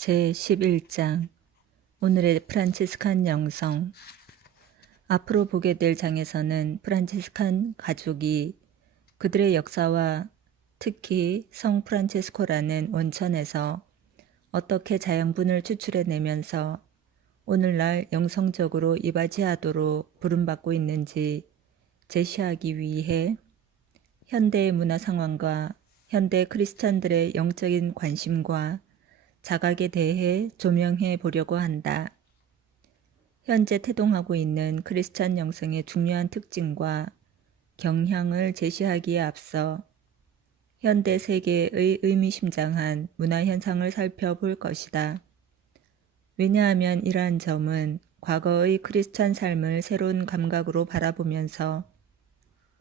제11장. 오늘의 프란치스칸 영성. 앞으로 보게 될 장에서는 프란치스칸 가족이 그들의 역사와 특히 성 프란체스코라는 원천에서 어떻게 자양분을 추출해내면서 오늘날 영성적으로 이바지하도록 부름받고 있는지 제시하기 위해 현대의 문화 상황과 현대 크리스찬들의 영적인 관심과 자각에 대해 조명해 보려고 한다. 현재 태동하고 있는 크리스찬 영성의 중요한 특징과 경향을 제시하기에 앞서 현대 세계의 의미심장한 문화 현상을 살펴볼 것이다. 왜냐하면 이러한 점은 과거의 크리스찬 삶을 새로운 감각으로 바라보면서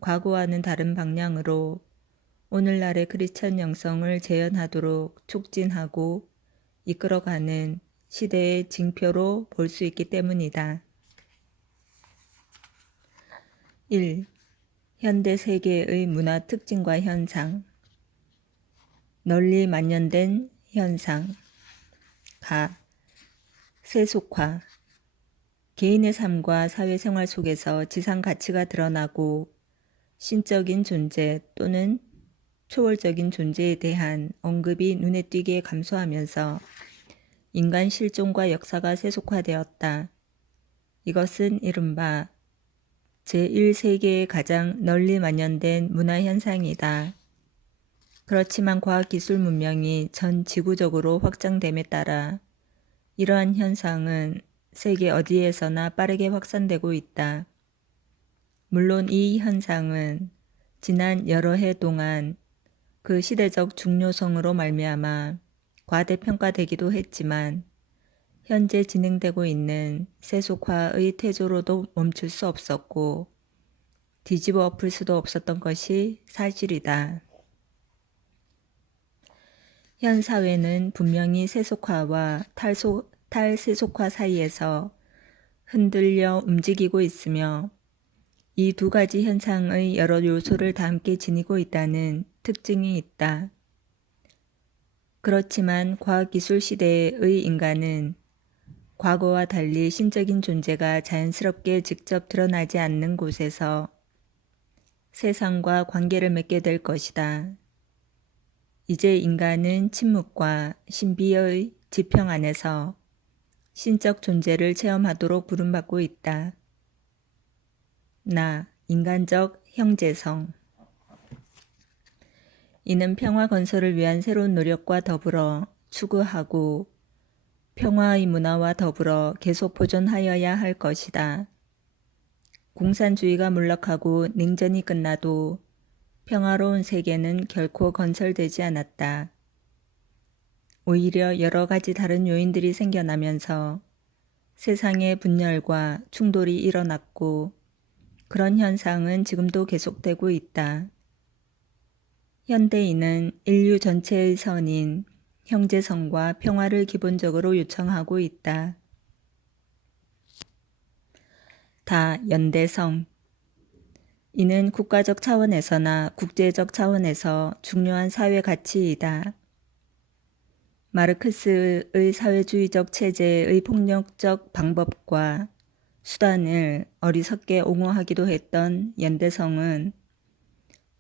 과거와는 다른 방향으로 오늘날의 크리스찬 영성을 재현하도록 촉진하고 이끌어가는 시대의 징표로 볼 수 있기 때문이다. 1. 현대 세계의 문화 특징과 현상 널리 만연된 현상 가 세속화 개인의 삶과 사회생활 속에서 지상 가치가 드러나고 신적인 존재 또는 초월적인 존재에 대한 언급이 눈에 띄게 감소하면서 인간 실존과 역사가 세속화되었다. 이것은 이른바 제1세계의 가장 널리 만연된 문화 현상이다. 그렇지만 과학기술 문명이 전 지구적으로 확장됨에 따라 이러한 현상은 세계 어디에서나 빠르게 확산되고 있다. 물론 이 현상은 지난 여러 해 동안 그 시대적 중요성으로 말미암아 과대평가되기도 했지만 현재 진행되고 있는 세속화의 태조로도 멈출 수 없었고 뒤집어 엎을 수도 없었던 것이 사실이다. 현 사회는 분명히 세속화와 탈소, 탈세속화 사이에서 흔들려 움직이고 있으며 이 두 가지 현상의 여러 요소를 다 함께 지니고 있다는 특징이 있다. 그렇지만 과학기술 시대의 인간은 과거와 달리 신적인 존재가 자연스럽게 직접 드러나지 않는 곳에서 세상과 관계를 맺게 될 것이다. 이제 인간은 침묵과 신비의 지평 안에서 신적 존재를 체험하도록 부름받고 있다. 나, 인간적 형제성. 이는 평화 건설을 위한 새로운 노력과 더불어 추구하고 평화의 문화와 더불어 계속 보존하여야 할 것이다. 공산주의가 몰락하고 냉전이 끝나도 평화로운 세계는 결코 건설되지 않았다. 오히려 여러 가지 다른 요인들이 생겨나면서 세상의 분열과 충돌이 일어났고 그런 현상은 지금도 계속되고 있다. 현대인은 인류 전체의 선인 형제성과 평화를 기본적으로 요청하고 있다. 다 연대성. 이는 국가적 차원에서나 국제적 차원에서 중요한 사회 가치이다. 마르크스의 사회주의적 체제의 폭력적 방법과 수단을 어리석게 옹호하기도 했던 연대성은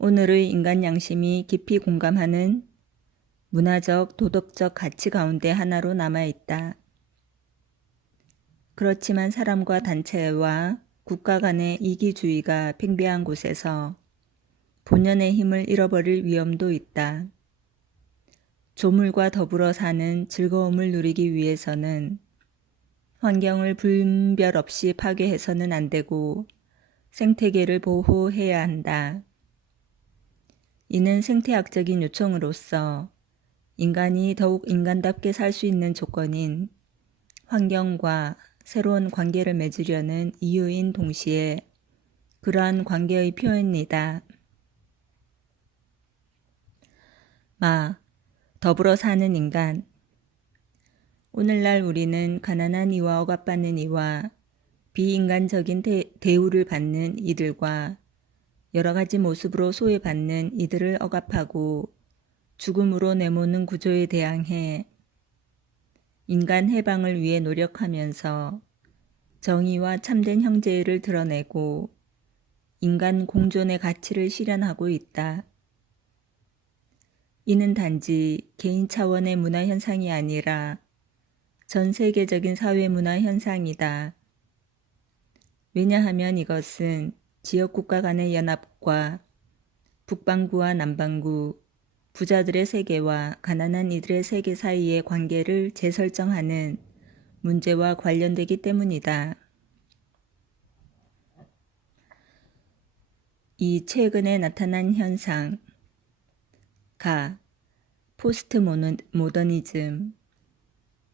오늘의 인간 양심이 깊이 공감하는 문화적, 도덕적 가치 가운데 하나로 남아있다. 그렇지만 사람과 단체와 국가 간의 이기주의가 팽배한 곳에서 본연의 힘을 잃어버릴 위험도 있다. 조물과 더불어 사는 즐거움을 누리기 위해서는 환경을 분별 없이 파괴해서는 안 되고 생태계를 보호해야 한다. 이는 생태학적인 요청으로서 인간이 더욱 인간답게 살 수 있는 조건인 환경과 새로운 관계를 맺으려는 이유인 동시에 그러한 관계의 표현이다. 마, 더불어 사는 인간. 오늘날 우리는 가난한 이와 억압받는 이와 비인간적인 대, 대우를 받는 이들과 여러 가지 모습으로 소외받는 이들을 억압하고 죽음으로 내모는 구조에 대항해 인간 해방을 위해 노력하면서 정의와 참된 형제를 드러내고 인간 공존의 가치를 실현하고 있다. 이는 단지 개인 차원의 문화 현상이 아니라 전 세계적인 사회 문화 현상이다. 왜냐하면 이것은 지역국가 간의 연합과 북반구와 남반구, 부자들의 세계와 가난한 이들의 세계 사이의 관계를 재설정하는 문제와 관련되기 때문이다. 이 최근에 나타난 현상, 가, 포스트 모더니즘.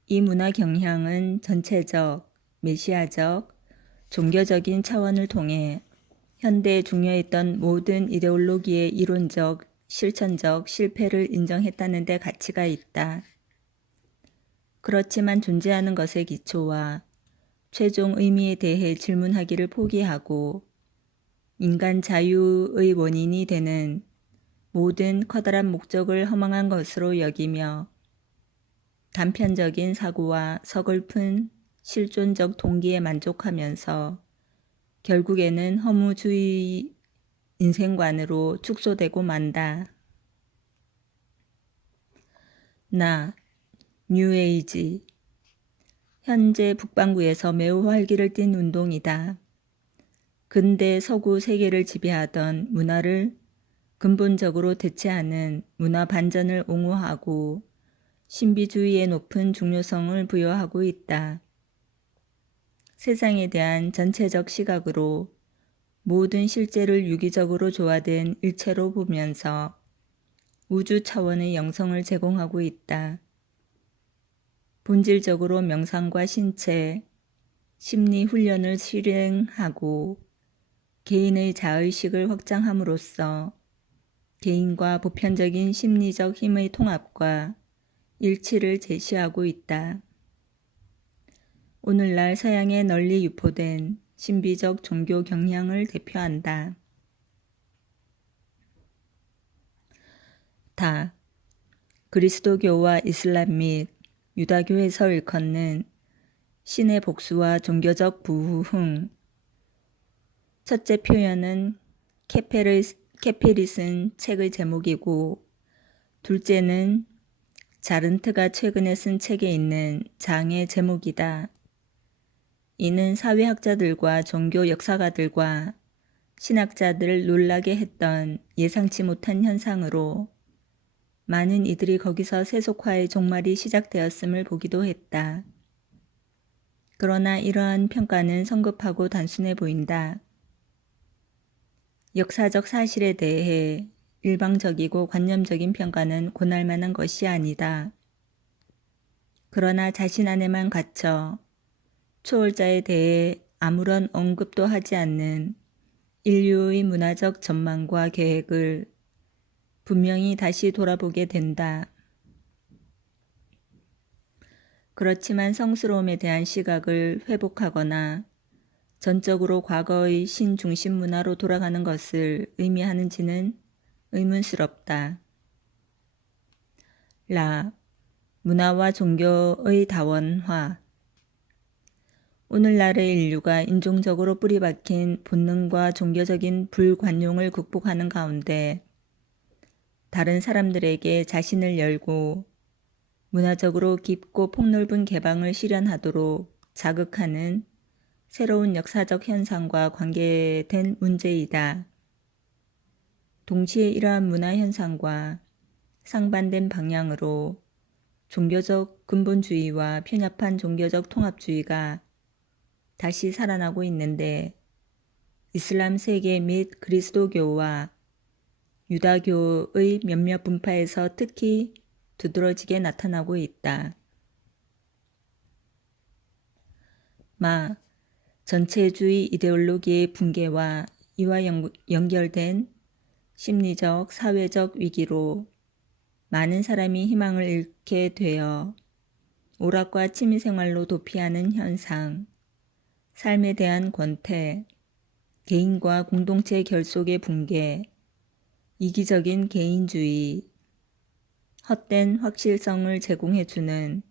이 문화 경향은 전체적, 메시아적, 종교적인 차원을 통해 현대에 중요했던 모든 이데올로기의 이론적, 실천적 실패를 인정했다는 데 가치가 있다. 그렇지만 존재하는 것의 기초와 최종 의미에 대해 질문하기를 포기하고 인간 자유의 원인이 되는 모든 커다란 목적을 허망한 것으로 여기며 단편적인 사고와 서글픈 실존적 동기에 만족하면서 결국에는 허무주의 인생관으로 축소되고 만다. 나, 뉴에이지. 현재 북반구에서 매우 활기를 띤 운동이다. 근대 서구 세계를 지배하던 문화를 근본적으로 대체하는 문화 반전을 옹호하고 신비주의의 높은 중요성을 부여하고 있다. 세상에 대한 전체적 시각으로 모든 실제를 유기적으로 조화된 일체로 보면서 우주 차원의 영성을 제공하고 있다. 본질적으로 명상과 신체, 심리 훈련을 실행하고 개인의 자의식을 확장함으로써 개인과 보편적인 심리적 힘의 통합과 일치를 제시하고 있다. 오늘날 서양에 널리 유포된 신비적 종교 경향을 대표한다. 다 그리스도교와 이슬람 및 유다교에서 일컫는 신의 복수와 종교적 부흥 첫째 표현은 케페르 케필이 쓴 책의 제목이고 둘째는 자른트가 최근에 쓴 책에 있는 장의 제목이다. 이는 사회학자들과 종교 역사가들과 신학자들을 놀라게 했던 예상치 못한 현상으로 많은 이들이 거기서 세속화의 종말이 시작되었음을 보기도 했다. 그러나 이러한 평가는 성급하고 단순해 보인다. 역사적 사실에 대해 일방적이고 관념적인 평가는 고날 만한 것이 아니다. 그러나 자신 안에만 갇혀 초월자에 대해 아무런 언급도 하지 않는 인류의 문화적 전망과 계획을 분명히 다시 돌아보게 된다. 그렇지만 성스러움에 대한 시각을 회복하거나 전적으로 과거의 신중심 문화로 돌아가는 것을 의미하는지는 의문스럽다. 라. 문화와 종교의 다원화. 오늘날의 인류가 인종적으로 뿌리박힌 본능과 종교적인 불관용을 극복하는 가운데 다른 사람들에게 자신을 열고 문화적으로 깊고 폭넓은 개방을 실현하도록 자극하는 새로운 역사적 현상과 관계된 문제이다. 동시에 이러한 문화 현상과 상반된 방향으로 종교적 근본주의와 편협한 종교적 통합주의가 다시 살아나고 있는데 이슬람 세계 및 그리스도교와 유다교의 몇몇 분파에서 특히 두드러지게 나타나고 있다. 마, 전체주의 이데올로기의 붕괴와 이와 연, 연결된 심리적, 사회적 위기로 많은 사람이 희망을 잃게 되어 오락과 취미생활로 도피하는 현상, 삶에 대한 권태, 개인과 공동체 결속의 붕괴, 이기적인 개인주의, 헛된 확실성을 제공해주는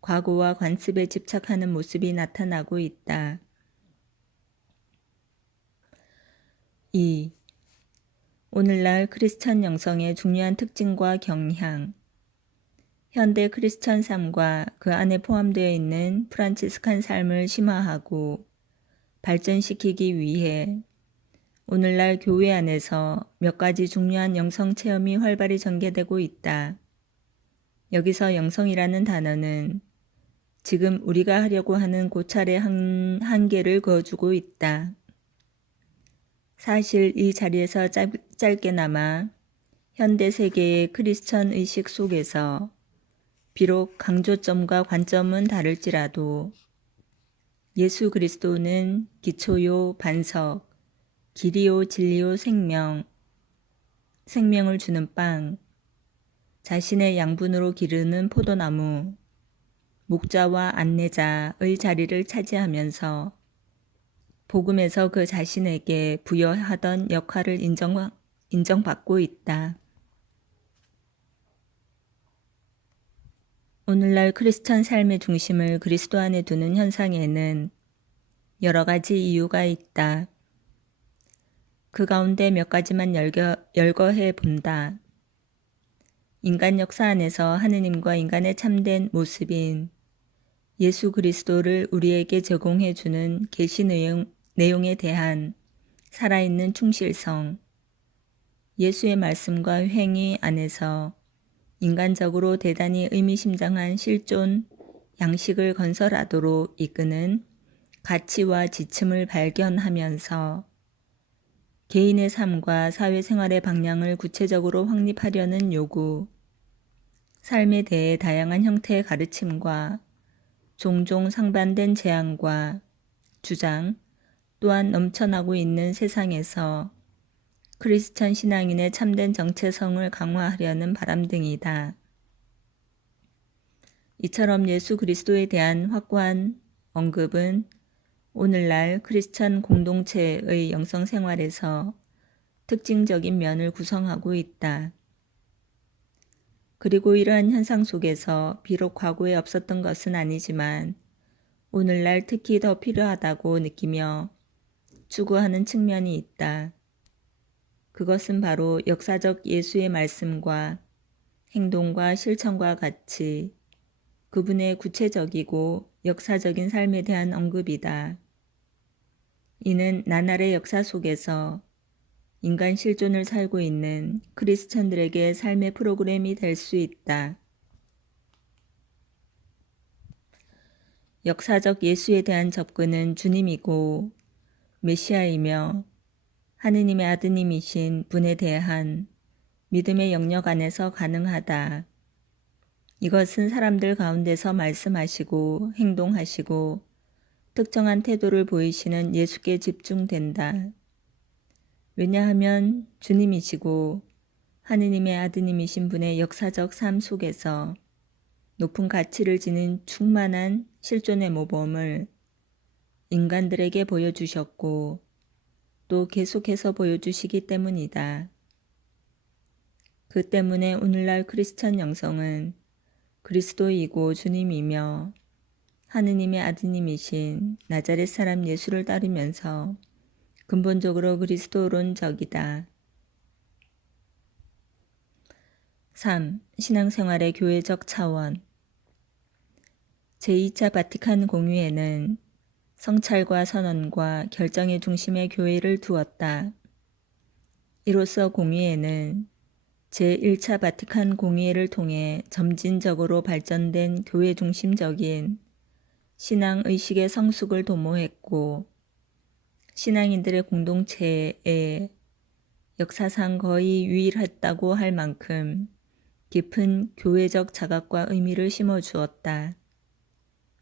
과거와 관습에 집착하는 모습이 나타나고 있다. 2. 오늘날 크리스천 영성의 중요한 특징과 경향 현대 크리스천 삶과 그 안에 포함되어 있는 프란치스칸 삶을 심화하고 발전시키기 위해 오늘날 교회 안에서 몇 가지 중요한 영성 체험이 활발히 전개되고 있다. 여기서 영성이라는 단어는 지금 우리가 하려고 하는 고찰의 한, 한계를 그어주고 있다. 사실 이 자리에서 짧, 짧게나마 현대 세계의 크리스천 의식 속에서 비록 강조점과 관점은 다를지라도 예수 그리스도는 기초요 반석, 길이요 진리요 생명, 생명을 주는 빵, 자신의 양분으로 기르는 포도나무, 목자와 안내자의 자리를 차지하면서 복음에서 그 자신에게 부여하던 역할을 인정, 인정받고 있다. 오늘날 크리스천 삶의 중심을 그리스도 안에 두는 현상에는 여러 가지 이유가 있다. 그 가운데 몇 가지만 열거, 열거해 본다. 인간 역사 안에서 하느님과 인간의 참된 모습인 예수 그리스도를 우리에게 제공해 주는 계시 내용, 내용에 대한 살아있는 충실성, 예수의 말씀과 행위 안에서 인간적으로 대단히 의미심장한 실존 양식을 건설하도록 이끄는 가치와 지침을 발견하면서 개인의 삶과 사회생활의 방향을 구체적으로 확립하려는 요구, 삶에 대해 다양한 형태의 가르침과 종종 상반된 제안과 주장 또한 넘쳐나고 있는 세상에서 크리스천 신앙인의 참된 정체성을 강화하려는 바람 등이다. 이처럼 예수 그리스도에 대한 확고한 언급은 오늘날 크리스천 공동체의 영성 생활에서 특징적인 면을 구성하고 있다. 그리고 이러한 현상 속에서 비록 과거에 없었던 것은 아니지만 오늘날 특히 더 필요하다고 느끼며 추구하는 측면이 있다. 그것은 바로 역사적 예수의 말씀과 행동과 실천과 같이 그분의 구체적이고 역사적인 삶에 대한 언급이다. 이는 나날의 역사 속에서 인간 실존을 살고 있는 크리스천들에게 삶의 프로그램이 될 수 있다. 역사적 예수에 대한 접근은 주님이고 메시아이며 하느님의 아드님이신 분에 대한 믿음의 영역 안에서 가능하다. 이것은 사람들 가운데서 말씀하시고 행동하시고 특정한 태도를 보이시는 예수께 집중된다. 왜냐하면 주님이시고 하느님의 아드님이신 분의 역사적 삶 속에서 높은 가치를 지닌 충만한 실존의 모범을 인간들에게 보여주셨고 또 계속해서 보여주시기 때문이다. 그 때문에 오늘날 크리스천 영성은 그리스도이고 주님이며 하느님의 아드님이신 나자렛 사람 예수를 따르면서 근본적으로 그리스도론적이다. 3. 신앙생활의 교회적 차원 제2차 바티칸 공유에는 성찰과 선언과 결정의 중심에 교회를 두었다. 이로써 공유에는 제1차 바티칸 공의회를 통해 점진적으로 발전된 교회 중심적인 신앙 의식의 성숙을 도모했고 신앙인들의 공동체에 역사상 거의 유일했다고 할 만큼 깊은 교회적 자각과 의미를 심어 주었다.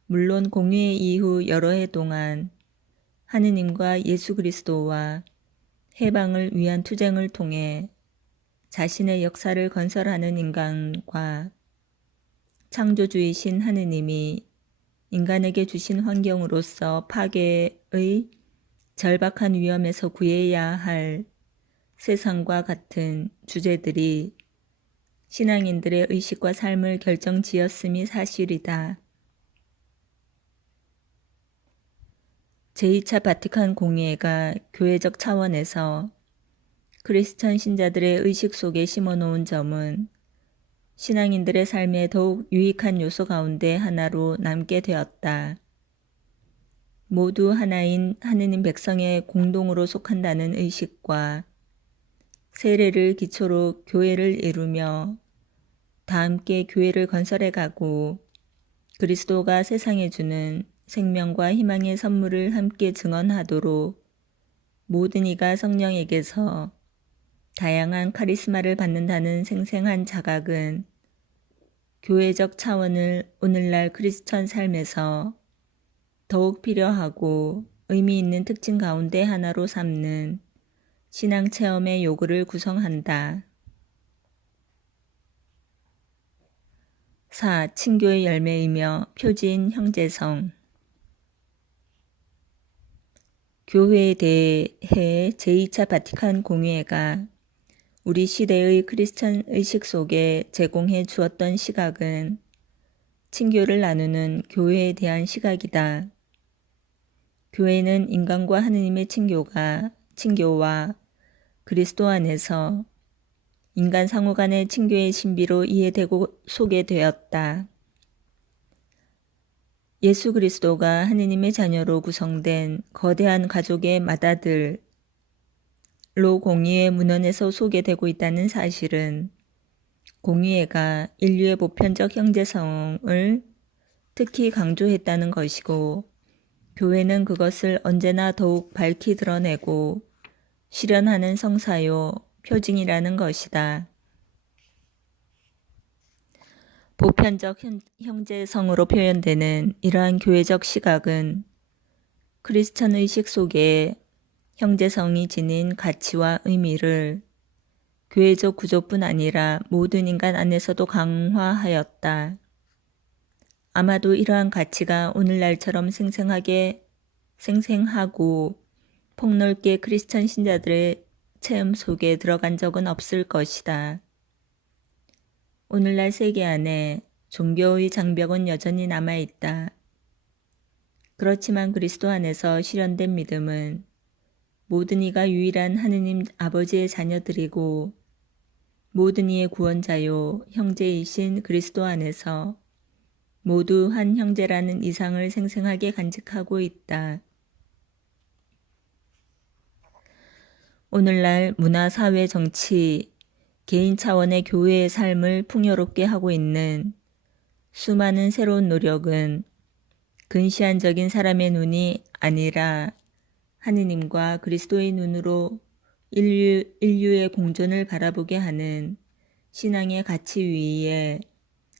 물론 공유회 이후 여러 해 동안 하느님과 예수 그리스도와 해방을 위한 투쟁을 통해 자신의 역사를 건설하는 인간과 창조주이신 하느님이 인간에게 주신 환경으로서 파괴의 절박한 위험에서 구해야 할 세상과 같은 주제들이 신앙인들의 의식과 삶을 결정지었음이 사실이다. 제2차 바티칸 공의회가 교회적 차원에서 크리스천 신자들의 의식 속에 심어놓은 점은 신앙인들의 삶에 더욱 유익한 요소 가운데 하나로 남게 되었다. 모두 하나인 하느님 백성의 공동으로 속한다는 의식과 세례를 기초로 교회를 이루며 다 함께 교회를 건설해 가고 그리스도가 세상에 주는 생명과 희망의 선물을 함께 증언하도록 모든 이가 성령에게서 다양한 카리스마를 받는다는 생생한 자각은 교회적 차원을 오늘날 크리스천 삶에서 더욱 필요하고 의미 있는 특징 가운데 하나로 삼는 신앙 체험의 요구를 구성한다. 4. 친교의 열매이며 표지인 형제성 교회에 대해 제2차 바티칸 공의회가 우리 시대의 크리스천 의식 속에 제공해 주었던 시각은 친교를 나누는 교회에 대한 시각이다. 교회는 인간과 하느님의 친교가 친교와 그리스도 안에서 인간 상호 간의 친교의 신비로 이해되고 소개되었다. 예수 그리스도가 하느님의 자녀로 구성된 거대한 가족의 맏아들로 공의회 문헌에서 소개되고 있다는 사실은 공의회가 인류의 보편적 형제성을 특히 강조했다는 것이고 교회는 그것을 언제나 더욱 밝히 드러내고 실현하는 성사요 표징이라는 것이다. 보편적 형제성으로 표현되는 이러한 교회적 시각은 크리스천 의식 속에 형제성이 지닌 가치와 의미를 교회적 구조뿐 아니라 모든 인간 안에서도 강화하였다. 아마도 이러한 가치가 오늘날처럼 생생하게 생생하고 폭넓게 크리스천 신자들의 체험 속에 들어간 적은 없을 것이다. 오늘날 세계 안에 종교의 장벽은 여전히 남아있다. 그렇지만 그리스도 안에서 실현된 믿음은 모든 이가 유일한 하느님 아버지의 자녀들이고 모든 이의 구원자요 형제이신 그리스도 안에서 모두 한 형제라는 이상을 생생하게 간직하고 있다. 오늘날 문화, 사회, 정치, 개인 차원의 교회의 삶을 풍요롭게 하고 있는 수많은 새로운 노력은 근시안적인 사람의 눈이 아니라 하느님과 그리스도의 눈으로 인류, 인류의 공존을 바라보게 하는 신앙의 가치 위에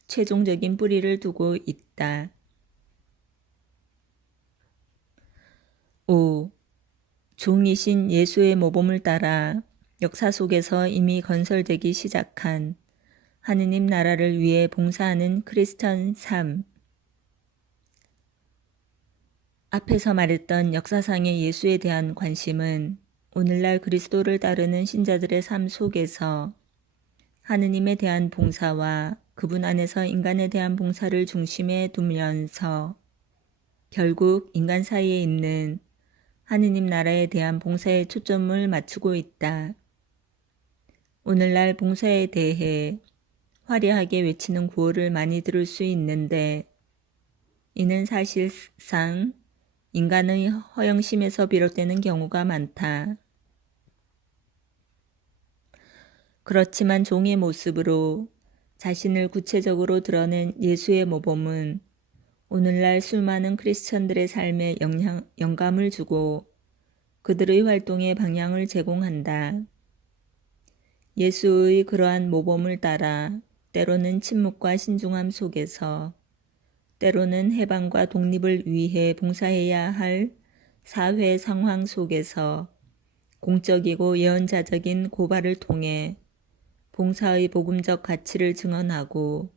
최종적인 뿌리를 두고 있다. 5. 종이신 예수의 모범을 따라 역사 속에서 이미 건설되기 시작한 하느님 나라를 위해 봉사하는 크리스천 삶. 앞에서 말했던 역사상의 예수에 대한 관심은 오늘날 그리스도를 따르는 신자들의 삶 속에서 하느님에 대한 봉사와 그분 안에서 인간에 대한 봉사를 중심에 두면서 결국 인간 사이에 있는 하느님 나라에 대한 봉사에 초점을 맞추고 있다. 오늘날 봉사에 대해 화려하게 외치는 구호를 많이 들을 수 있는데 이는 사실상 인간의 허영심에서 비롯되는 경우가 많다. 그렇지만 종의 모습으로 자신을 구체적으로 드러낸 예수의 모범은 오늘날 수많은 크리스천들의 삶에 영향, 영감을 주고 그들의 활동의 방향을 제공한다. 예수의 그러한 모범을 따라 때로는 침묵과 신중함 속에서 때로는 해방과 독립을 위해 봉사해야 할 사회 상황 속에서 공적이고 예언자적인 고발을 통해 봉사의 복음적 가치를 증언하고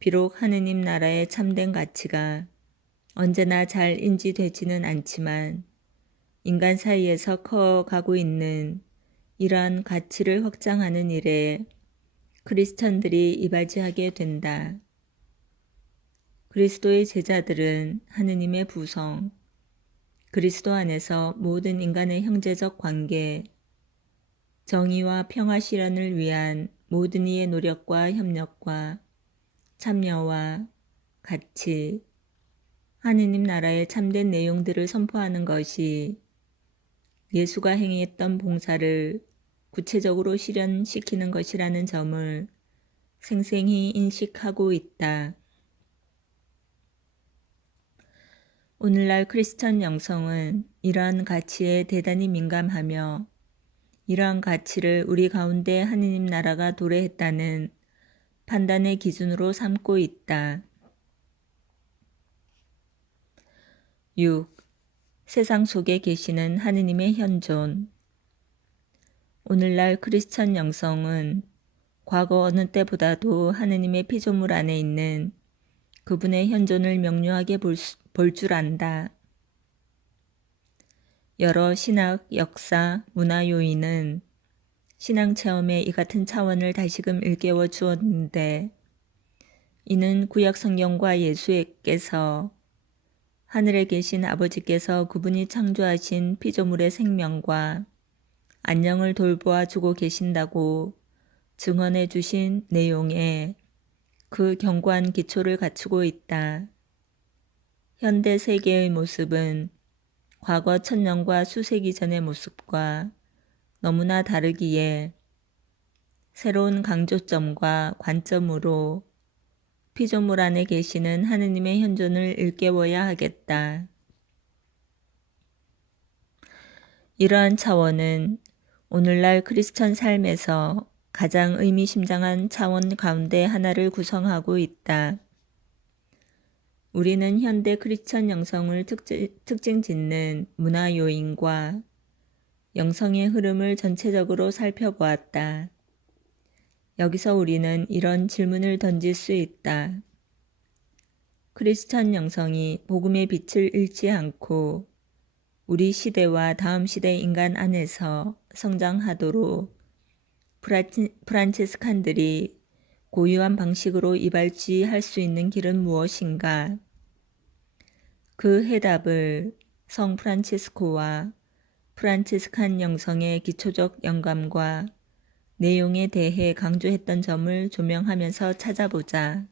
비록 하느님 나라의 참된 가치가 언제나 잘 인지되지는 않지만 인간 사이에서 커가고 있는 이러한 가치를 확장하는 일에 크리스천들이 이바지하게 된다. 그리스도의 제자들은 하느님의 부성, 그리스도 안에서 모든 인간의 형제적 관계, 정의와 평화 실현을 위한 모든 이의 노력과 협력과 참여와 같이 하느님 나라의 참된 내용들을 선포하는 것이 예수가 행했던 봉사를 구체적으로 실현시키는 것이라는 점을 생생히 인식하고 있다. 오늘날 크리스천 영성은 이러한 가치에 대단히 민감하며 이러한 가치를 우리 가운데 하느님 나라가 도래했다는 판단의 기준으로 삼고 있다. 6. 세상 속에 계시는 하느님의 현존 오늘날 크리스천 영성은 과거 어느 때보다도 하느님의 피조물 안에 있는 그분의 현존을 명료하게 볼 줄 안다. 여러 신학, 역사, 문화 요인은 신앙 체험의 이 같은 차원을 다시금 일깨워 주었는데 이는 구약 성경과 예수께서 하늘에 계신 아버지께서 그분이 창조하신 피조물의 생명과 안녕을 돌보아 주고 계신다고 증언해 주신 내용에 그 견고한 기초를 갖추고 있다. 현대 세계의 모습은 과거 천년과 수세기 전의 모습과 너무나 다르기에 새로운 강조점과 관점으로 피조물 안에 계시는 하느님의 현존을 일깨워야 하겠다. 이러한 차원은 오늘날 크리스천 삶에서 가장 의미심장한 차원 가운데 하나를 구성하고 있다. 우리는 현대 크리스천 영성을 특징 짓는 문화 요인과 영성의 흐름을 전체적으로 살펴보았다. 여기서 우리는 이런 질문을 던질 수 있다. 크리스천 영성이 복음의 빛을 잃지 않고 우리 시대와 다음 시대 인간 안에서 성장하도록 프란치스칸들이 고유한 방식으로 이발지할 수 있는 길은 무엇인가? 그 해답을 성 프란치스코와 프란치스칸 영성의 기초적 영감과 내용에 대해 강조했던 점을 조명하면서 찾아보자.